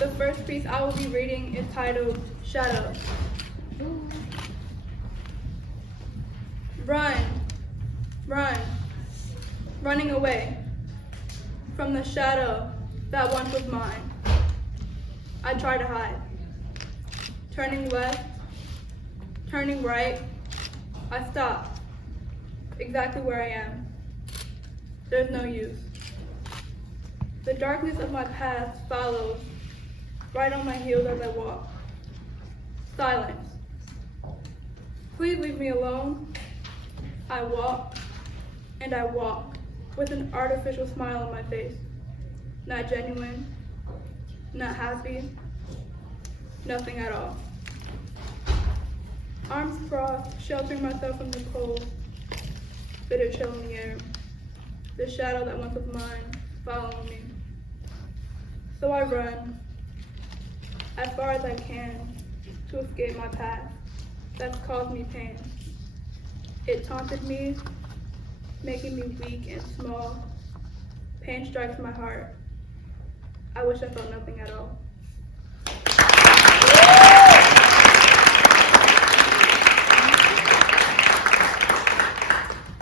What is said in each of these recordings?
The first piece I will be reading is titled Shadows. Run, run, running away from the shadow that once was mine. I try to hide. Turning left, turning right, I stop exactly where I am. There's no use. The darkness of my past follows right on my heels as I walk. Silence. Please leave me alone. I walk and I walk with an artificial smile on my face. Not genuine, not happy, nothing at all. Arms crossed, sheltering myself from the cold, bitter chill in the air. The shadow that once was mine following me. So I run as far as I can to escape my past that's caused me pain. It taunted me, making me weak and small. Pain strikes my heart. I wish I felt nothing at all.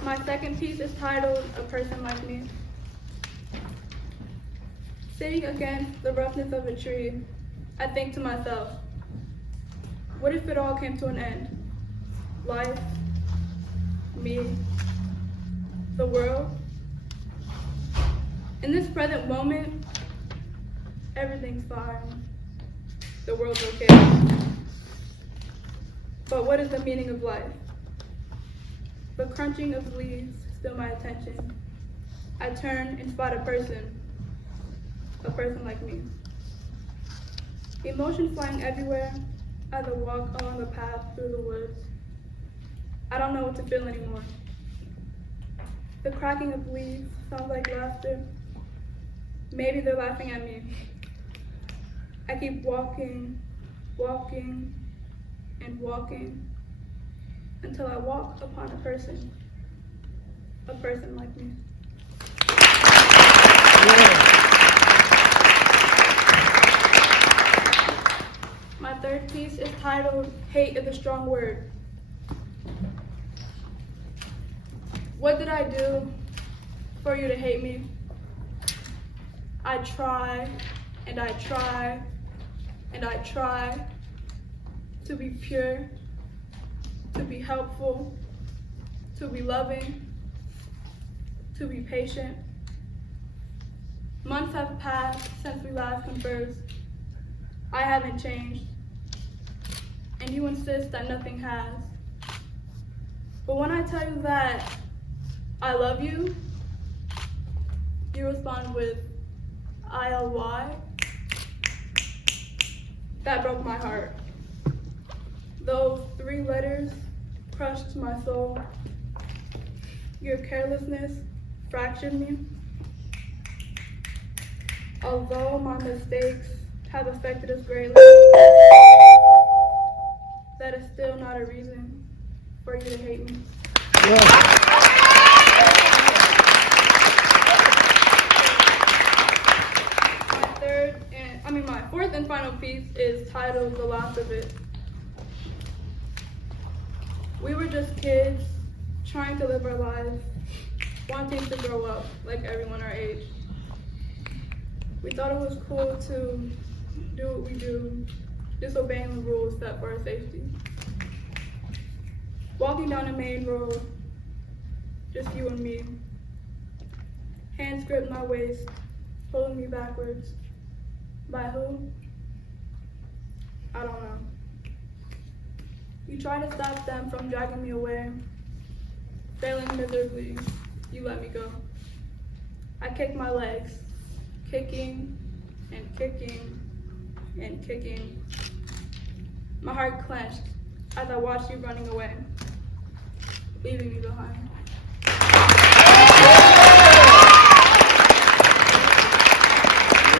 My second piece is titled A Person Like Me. Sitting against the roughness of a tree, I think to myself, what if it all came to an end? Life, me, the world. In this present moment, everything's fine. The world's okay. But what is the meaning of life? The crunching of leaves steal my attention. I turn and spot a person like me. Emotions flying everywhere as I walk along the path through the woods. I don't know what to feel anymore. The cracking of leaves sounds like laughter. Maybe they're laughing at me. I keep walking, walking, and walking until I walk upon a person like me. My third piece is titled Hate is a Strong Word. What did I do for you to hate me? I try and I try and I try to be pure, to be helpful, to be loving, to be patient. Months have passed since we last conversed. I haven't changed, and you insist that nothing has. But when I tell you that I love you, you respond with ILY. That broke my heart. Those 3 letters crushed my soul. Your carelessness fractured me. Although my mistakes have affected us greatly, that is still not a reason for you to hate me. Yeah. My fourth and final piece is titled The Loss of It. We were just kids trying to live our lives, wanting to grow up like everyone our age. We thought it was cool to do what we do, disobeying the rules set for our safety. Walking down a main road, just you and me. Hands grip my waist, pulling me backwards. By who? I don't know. You try to stop them from dragging me away. Failing miserably, you let me go. I kicked my legs, kicking and kicking and kicking. My heart clenched as I watched you running away, leaving me behind.